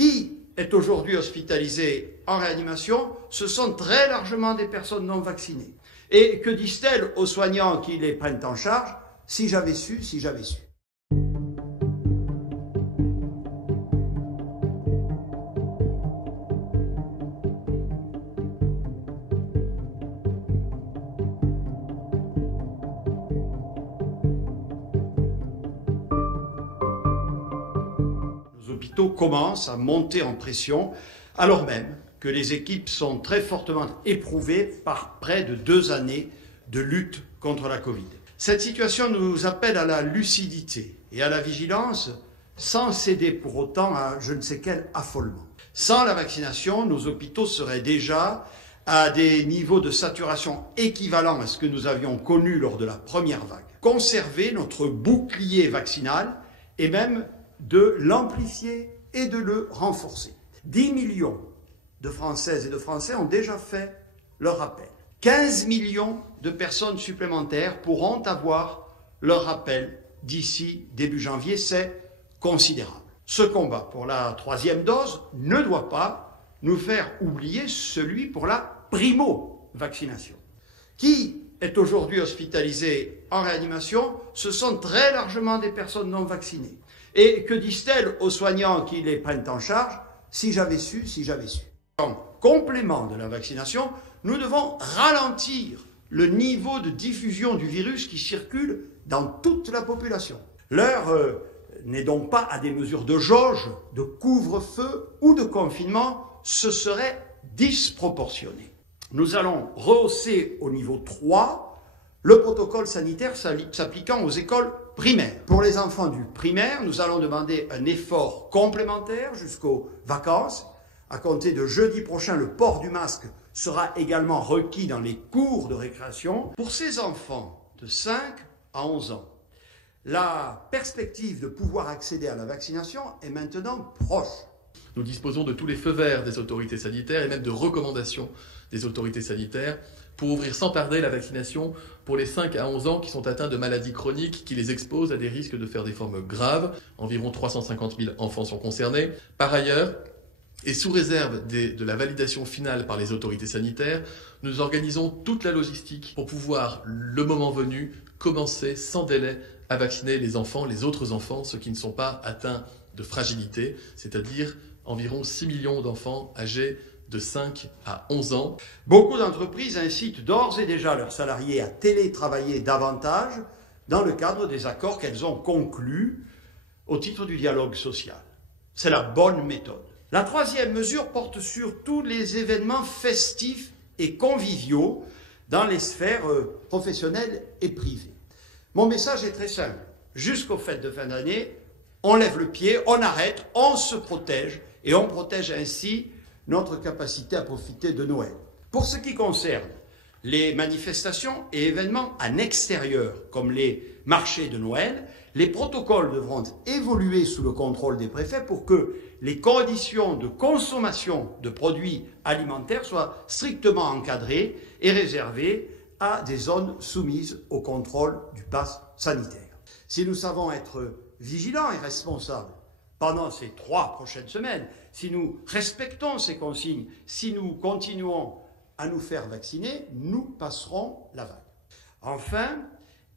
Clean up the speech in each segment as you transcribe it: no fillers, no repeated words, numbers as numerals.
Qui est aujourd'hui hospitalisé en réanimation? Ce sont très largement des personnes non vaccinées. Et que disent-elles aux soignants qui les prennent en charge? Si j'avais su, si j'avais su. Nos hôpitaux commencent à monter en pression, alors même que les équipes sont très fortement éprouvées par près de 2 années de lutte contre la Covid. Cette situation nous appelle à la lucidité et à la vigilance, sans céder pour autant à je ne sais quel affolement. Sans la vaccination, nos hôpitaux seraient déjà à des niveaux de saturation équivalents à ce que nous avions connu lors de la première vague. Conserver notre bouclier vaccinal et même de l'amplifier et de le renforcer. 10 millions de Françaises et de Français ont déjà fait leur rappel. 15 millions de personnes supplémentaires pourront avoir leur rappel d'ici début janvier, c'est considérable. Ce combat pour la 3e dose ne doit pas nous faire oublier celui pour la primo-vaccination. Qui est aujourd'hui hospitalisé en réanimation? Ce sont très largement des personnes non vaccinées. Et que disent-elles aux soignants qui les prennent en charge? Si j'avais su, si j'avais su. En complément de la vaccination, nous devons ralentir le niveau de diffusion du virus qui circule dans toute la population. L'heure n'est donc pas à des mesures de jauge, de couvre-feu ou de confinement, ce serait disproportionné. Nous allons rehausser au niveau 3 le protocole sanitaire s'appliquant aux écoles primaires. Pour les enfants du primaire, nous allons demander un effort complémentaire jusqu'aux vacances. À compter de jeudi prochain, le port du masque sera également requis dans les cours de récréation. Pour ces enfants de 5 à 11 ans, la perspective de pouvoir accéder à la vaccination est maintenant proche. Nous disposons de tous les feux verts des autorités sanitaires et même de recommandations des autorités sanitaires pour ouvrir sans tarder la vaccination pour les 5 à 11 ans qui sont atteints de maladies chroniques qui les exposent à des risques de faire des formes graves. Environ 350 000 enfants sont concernés. Par ailleurs, et sous réserve de la validation finale par les autorités sanitaires, nous organisons toute la logistique pour pouvoir, le moment venu, commencer sans délai à vacciner les enfants, les autres enfants, ceux qui ne sont pas atteints de fragilité, c'est-à-dire environ 6 millions d'enfants âgés de 5 à 11 ans. Beaucoup d'entreprises incitent d'ores et déjà leurs salariés à télétravailler davantage dans le cadre des accords qu'elles ont conclus au titre du dialogue social. C'est la bonne méthode. La 3e mesure porte sur tous les événements festifs et conviviaux dans les sphères professionnelles et privées. Mon message est très simple. Jusqu'aux fêtes de fin d'année, on lève le pied, on arrête, on se protège et on protège ainsi notre capacité à profiter de Noël. Pour ce qui concerne les manifestations et événements en extérieur, comme les marchés de Noël, les protocoles devront évoluer sous le contrôle des préfets pour que les conditions de consommation de produits alimentaires soient strictement encadrées et réservées à des zones soumises au contrôle du pass sanitaire. Si nous savons être vigilants et responsables pendant ces 3 prochaines semaines, si nous respectons ces consignes, si nous continuons à nous faire vacciner, nous passerons la vague. Enfin,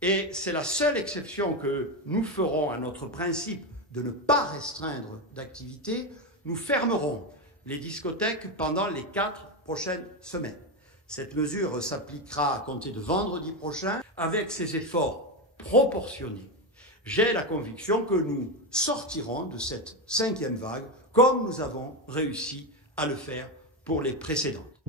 et c'est la seule exception que nous ferons à notre principe de ne pas restreindre d'activité, nous fermerons les discothèques pendant les 4 prochaines semaines. Cette mesure s'appliquera à compter de vendredi prochain avec ces efforts proportionnés. J'ai la conviction que nous sortirons de cette 5e vague comme nous avons réussi à le faire pour les précédentes.